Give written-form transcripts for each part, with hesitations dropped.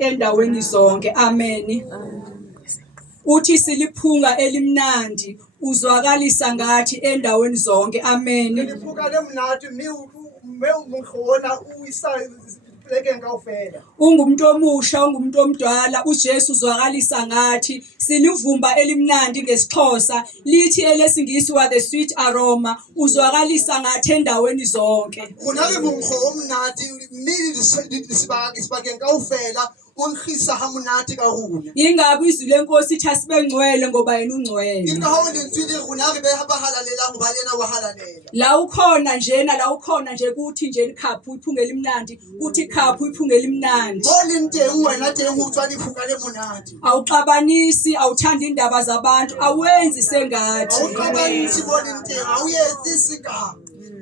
endaweni zonke. Amen. Uthi siliphunga elimnandi uzwakalisa ngathi endaweni zonke. Amen. Liphunga lemnandi umkhona uyisa pleke ngawufela. Ungumuntu omusha, ungumuntu omdala, uJesu uzwakalisa ngathi. Silivumba elimnandi ngesixhosa lithi elesingisi wa the sweet aroma uzwakalisa ngathi endaweni zonke. Kunake umkho omnandi mili sibake ngawufela unkhisa hamunati kahuna. Ingabe izwi lenkosi ithi asibe ngcwele ngoba yena ungcwele. Ingaho lentswidi kunake behalalela ngoba yena wahalalela. La ukhona nje kuthi nje ikhaphu iphunga elimnandi kuthi ikhaphu iphunga elimnandi. Molinteng wena tengu utswali iphunga lemonadi. Awuxabanisi, awuthanda indaba zabantu, awenzi sengathi. Awuxabanisi molinteng awuyenzi sika.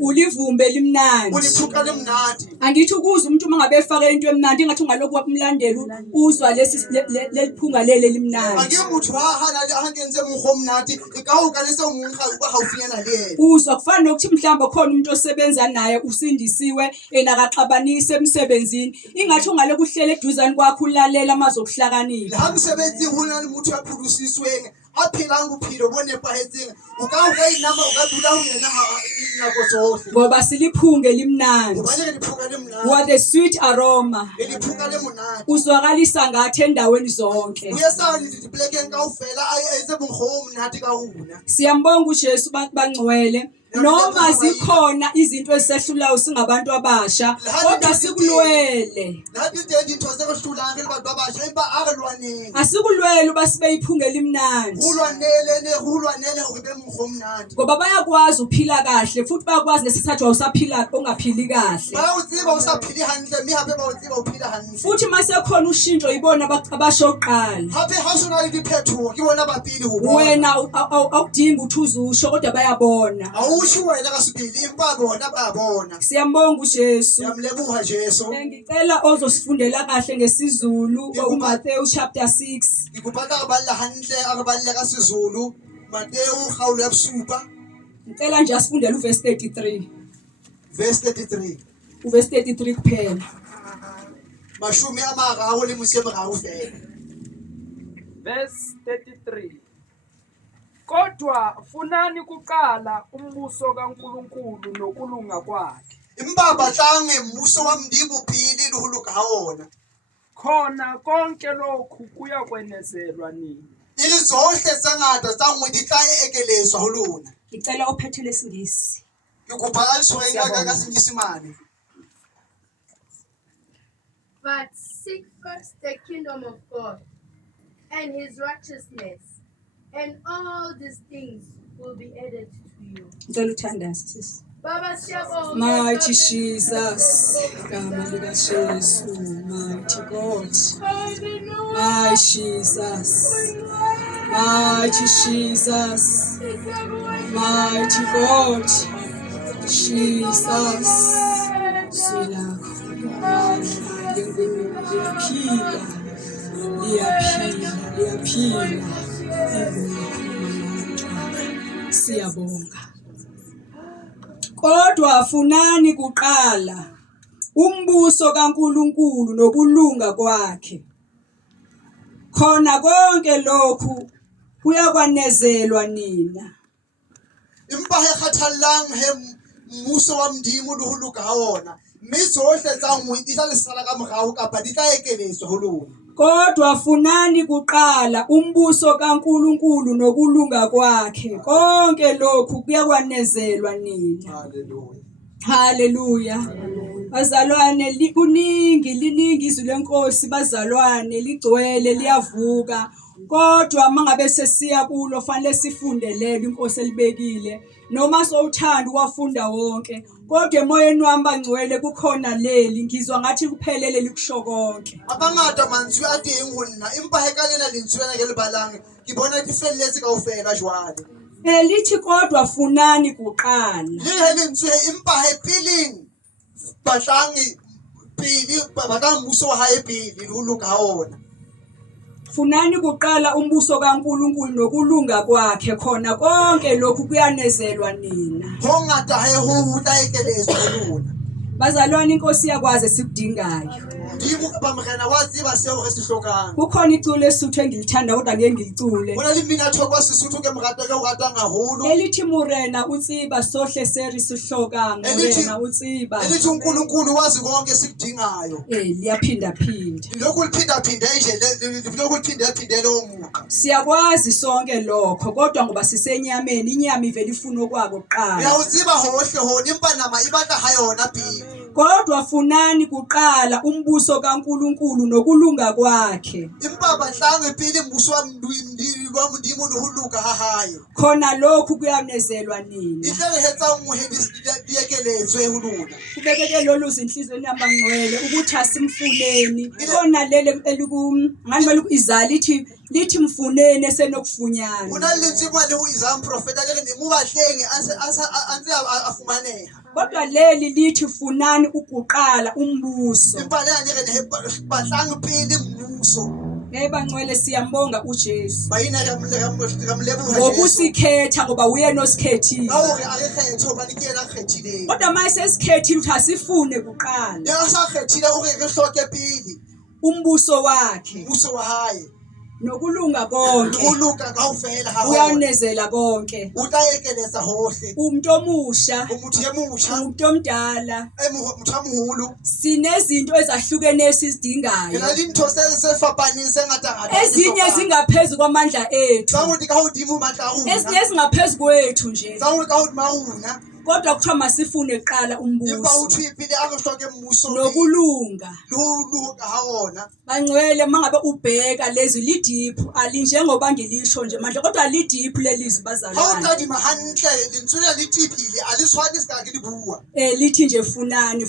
Ulivumbe elimnandi. Uliphuka lemnandi. Angithi ukuza umuntu mangabe efake into emnandi engathi ungalokhu wapumlandela uzwa leliphunga leli elimnandi. Akuyumuntu wahala ahangenze umkho omnandi ikawuka lese umuntu uba hawufinyana le. Uzwa kufana nokuthi mhlawumbe khona umuntu osebenza naye usindisiwe enakaxabanise emsebenzini ingathi ungaloku uhlele eduzane kwakho ulalela amazwi okuhlakanipha. La msebenzi hona umuntu yaphulusiswe aphila nguphilo bone pahetseng ukawuka inama ukadula ungena nako zonke. Ngoba siliphunga elimnandi. Ubale liphuka lemnandi. What the sweet aroma. Eliphuka lemonadi. Uzwakalisa ngathi endaweni zonke. Uyesali lipleke ngawufela ayise bungho omnandi kahuna. Siyambonga uJesu bangcwele. Noma zikhona izinto esehlulayo singabantu abasha kodwa sikulwele. Asikulwele basibe iphunga elimnandi. Ngoba bayakwazi uphila kahle futhi bayakwazi nesithathu awusaphila ongaphili kahle. Futhi mase khona ushintsho ibona abasho oqala. Wena awudingi ukuthi uzusho kodwa bayabona. Siyambonga uJesu. Siyamlebuka Jesu. Ngicela ozosifundela kahle ngesizulu uMathewu chapter 6. Ngikuphatha kaballa hanhle akabaleka sizulu Mateyu khawulo yabusupa. Ngicela nje asifundele uverse 33. Verse 33. Uverse 33 kuphela. Mashumi amagawo lemuse emagawo fela. Verse 33. Kodwa funani kuqala umbuso kaNkuluNkulu nokulunga kwakhe. Imbaba hlange umbuso wamndimo uphili luhuluka hawona. Khona konke lokhu kuyakwenezelwa nini. Ilizohle sangada sangwiditlaye ekelezwa huluna. Ngicela ophethe lesingisi. Ngikubhala lishoyenga kasingisimani. But seek first the kingdom of God and his righteousness, and all these things will be added to you. Ngicela uthandaze sisi. Baba siyabonga. Mighty Jesus, Gama lika Jesu, mighty God. My Jesus, mighty Jesus, mighty God, Jesus, silakho liyaphila siyabonga. Kodwa funani kuqala umbuso kaNkuluNkulu nokulunga kwakhe. Khona konke lokhu kuyakwanezelwa nina. Impahe khathalang he muso wamndimo luhuluka hawona. Mizohle zangwiditla lisala kamgawo kapa ditla ekelezwa huluna. Kodwa funani kuqala umbuso kaNkuluNkulu nokulunga kwakhe. Konke lokhu kuyakwanezelwa nina. Hallelujah. Hallelujah. Bazalwane liningi izwi lenkosi bazalwane ligcwele liyavuka. Kodwa mangabe sesiya kulo fanele sifundelele inkosi elibekile. Noma sowuthanda ukwafunda wonke. Kodwa emoyeni wami bangcwele kukhona leli ngizwa ngathi kuphelele likusho konke. Abangada manzi ade engona impahe kalela lentswena ke libalange. Ngibona ifelezi kawufela jwale. Lithi kodwa funani kuqala. Lihele ntswe impahe piling. Bahlangi pili bakambuso haye pili luluka hawona. Funani kuqala umbuso kaNkuluNkulu nokulunga kwakhe khona konke lokhu kuyanezelwa nina. Hongata he ho uta ekelezwa huluna. Bazalwane inkosi yakwazi sikudingayo. Ndimo kapa morena wa tseba seo re se hlokang. kukhona iculo esuthu engilithanda kodwa ngeke ngilicule Hona le mmina thoko Sesotho ke mo ratang haholo. elithi morena o tseba sohle se re se hlokang morena o tseba Elithi uNkulunkulu wazi konke sikudingayo. liyaphindaphinda Lokhu liphinda nje lokhu liphindele umuntu. siyakwazi sonke lokho kodwa ngoba sisenyameni inyama ivela ifuna okwako kuqala Uyawutsiba hohle hona impa nama ibata ha yona phi. kodwa funani kuqala umbuso kaNkuluNkulu nokulunga kwakhe Impa bahlange pili mbuso wa Modimo le ho luka ha hae. khona lokhu kuyanezelwa nini Ihlele hetsa umuhedi diyekeletswe ho lona. kubekeke lolu zinhlizweni yabangcwele ukuthi asimfuneni khona lele ngani maluku izali lithi mfuneni esenokufunyana Hona le ntsima le ho Isaiah prophet le ne mo bahlenge anse afumaneha. kodwa leli lithi funani ukuqala umbuso Impa le ne bahlange pili mbuso. bangcwele siyambonga uJesu Bayina kamlebuha. ngokusikhetha ngoba uyena osikhethile Ka hore a re kgetho hobane ke yena a kgethileng. kodwa manje sesikhethile ukuthi asifune kuqala Ya sa kgethile hore re hloke pili umbuso wakhe mbuso wa hae. nokulunga konke Ho luka kaofela ha hona. uyanezela konke O tla ekeletsa hohle. umuntu omusha O motho e motjha, umuntu omdala motho a moholo. sinezinto ezahlukene esizidingayo Ke na le ntho se fapaneng se ngata-ngata. ezinye zingaphezulu kwamandla ethu Tsa ho di ka hodimo matla a rona. ezinye zingaphezulu kwethu nje Tsa ho ka hodima rona. kodwa kuthiwa masifune kuqala Empa ho umbuso thwe pele a re hloke mmuso nokulunga le ho luka ha ona. bangcwele mangabe ubheka lezi lidiphu alinjengoba ngilisho nje manje kodwa lidiphu lelizwi Ha o bazalwane tadima hantle lentswe le le tipile a le tshwane se ka ke di bua. lithi nje funani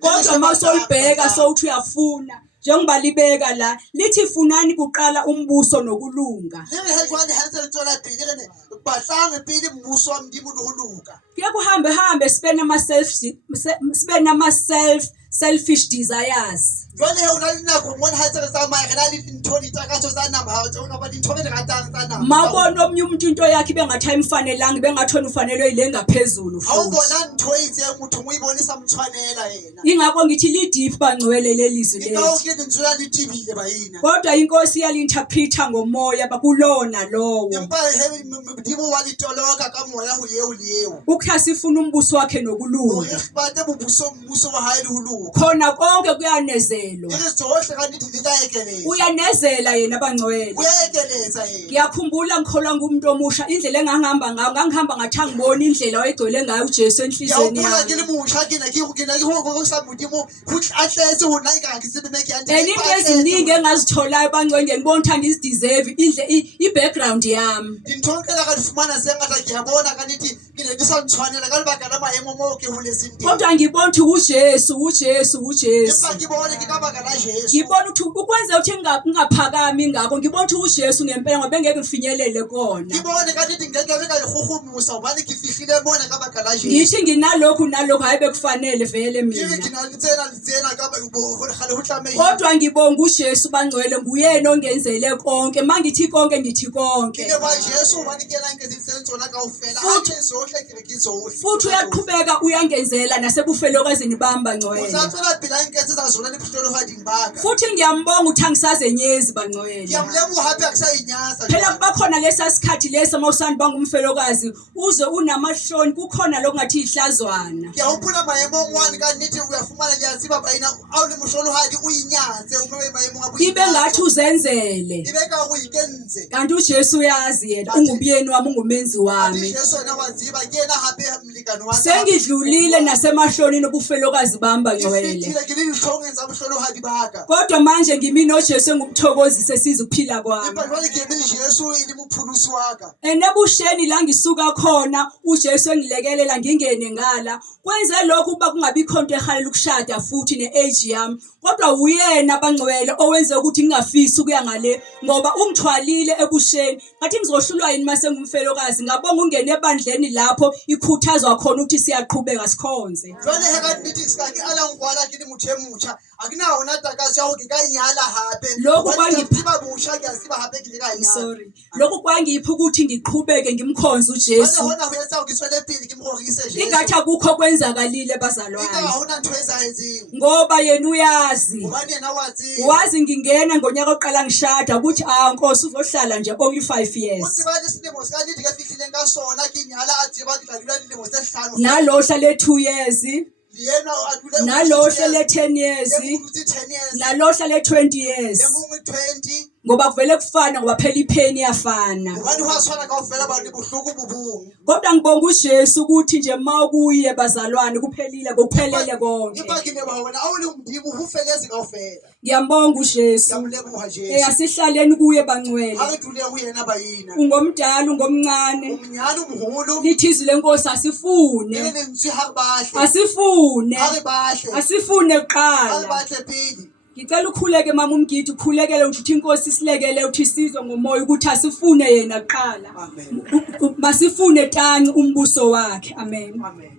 kodwa masolibheka sowuthi uyafuna njengoba libeka la lithi funani kuqala umbuso nokulunga Le re he jwale ha ntse le tswela pele re ne batlange pele mmuso wa Modimo le ho luka. kuye kuhambe sibe nama-selfish desires Jwale he o na le nako mona ha ntse re tsamaya re na le dintho ditakatso tsa nama ha tsona ba dintho re di ratang tsa nama. mawubona omunye umuntu into yakhe bengathi ayimfanelanga bengathona ufanelwe yile ngaphezulu Ha o futhi bona ntho e itseng motho mo ibonisa mtshwanela yena. ingakho ngithi lidiphu bangcwele lelizwi Ke ka o lethu ke lentswe la le tibile baina. kodwa inkosi iyali-interpretha ngomoya bakulona lowo Empa he Modimo wa litoloka ka moya ho yeo le eo. ukuthi asifuna umbuso wakhe Hore nokulunga re bate mmuso wa hae le ho luka. khona konke kuyanezelwa Ere tsohle ka di tla ekeletsa. uyanezela yena bangcwele O ya ekeletsa yena. ngiyakhumbula ngikholwa ngumuntu omusha indlela engangihamba ngayo ngangihamba ngathi angiboni indlela wayegcwele ngayo uJesu Ya o enhliziyweni bona ke yami le motjha ke na ke ho sa Modimo ho atletse ho nna ka ke se be ke ante. and into eziningi engazitholayo bangcwele ngibona ukuthi angizideserve i-background yami Dintho ke la ka di fumana se ngata ke a bona ka nnete ke ne di sa ntshwanela ka lebaka la maemo mo ke holetseng teng. kodwa ngibona ukuthi uJesu Empa ke bone ke ka baka la Jesu. ngibona ukuthi ukwenza ukuthi ngingaphakami ngakho ngibona ukuthi uJesu ngempela ngoba engeke ngifinyelele kona Ke bone ka nnete ngeke be ka ikgugumusa hobane ke fihlile mona ka baka la Jesu. ngithi nginalokhu hayi bekufanele vele Ke re mina ke na le tsena ka ba gale ho tlameha. kodwa ngibonga uJesu bangcwele nguyena ongenzele konke mangithi konke ngithi Ke konke le ba Jesu hobane ke yena nke zitseng tsona kaofela. Ha Futhi- ke zohle ke re ke zohle. futhi uyaqhubeka uyangenzela nasebufelokwazini bami O bangcwele sa tswela pele a nketse tsa zona le bohlolohwading ba ka. futhi ngiyambonga ukuthi angisazenyezi bangcwele Ke a moleboha hape a ke sa inyatsa phela jwale. kuba khona lesa sikhathi lesa mawusanda bangumfelokazi uze unamahloni kukhona lokungathi ihlazwana Ke a hopola maemong wane ka nnete o ya fumana le a tseba baina a o le mohlolohadi o inyatse o be maemong a ibe ngathi uzenzele Ibe ka o ikentse. kanti uJesu uyazi yena ungumyeni wami ungumenzi Ati wami Jesu yena wa tseba ke yena hape molekane wa ka. sengidlulile nasemahlonini obufelokazi bami Ke bangcwele fetile ke le dihlongeng tsa bohlolohadi ba ka. kodwa manje ngimi noJesu engumthokozise esiza ukuphila kwami Empa jwale ke eme le Jesu e le mopholosi wa ka. enebusheni la ngisuka khona uJesu engilekelela ngingene ngala kwenze lokhu kuba kungabikho into ehalela ukushada futhi ne-age yami kodwa uyena bangcwele owenze ukuthi ngingafisi ukuya ngale ngoba ungithwalile ebusheni ngathi ngizohlulwa yini mase ngumfelokazi ngabonga ungene ebandleni lapho ikhuthazwa khona ukuthi siyaqhubeka sikhonze Jwale he ka nnete ke ska ke ala ngwala ke le motho e motjha akunawo natakazi yaho ke ka nyala hape Lokhu kwangi- ba busha ke asiba hape ke ka I'm nyala sorry. Lokhu kwangipha ukuthi ngiqhubeke ngimkhonze Manje uJesu. hona ho yetsa ke tswele pele ke mrogise Jesu Ingathi akukho kwenzakalile Ika bazalwane. ha hona ntho e etsahetseng Ngoba yena uyazi. hobane yena wa tseba Wazi ngingena ngonyaka oqala ngishada ukuthi Nkosi uzohlala nje only 5 o years. tseba le selemo se ka di ka fihlileng ka sona ke nyala a tseba ke tla dula dilemo tse 5 Nalo hlale 2 years, yena a dule nalo hlale 10 years, 10 years nalo hlale 20 years. e mongwe 20 Ngoba kuvele kufana ngoba phela ipheni yafana. hobane ho a tshwana kaofela ba le bohloko bobong Kodwa ngibonga uJesu ukuthi nje mawukuye bazalwane kuphelile kokuphelele konke. empa ke leboha wena a o le modimo ho feletse kaofela Ngiyambonga ke uJesu. a mo leboha Jesu Asihlaleni kuye bangcwele. ha re duleng ho yena baina Ungomdala ungomncane. umnyane umholo Lithi izwi lenkosi le asifune. lentswe ha re bahle Asifune. ha re bahle Asifune ha re kuqala. bahle pele Ngicela ukhuleke mama umgidi ukhulekele ukuthi inkosi silekele ukuthi sizwe ngomoya ukuthi asifune yena kuqala. amen Masifune tani umbuso wakhe. Amen. amen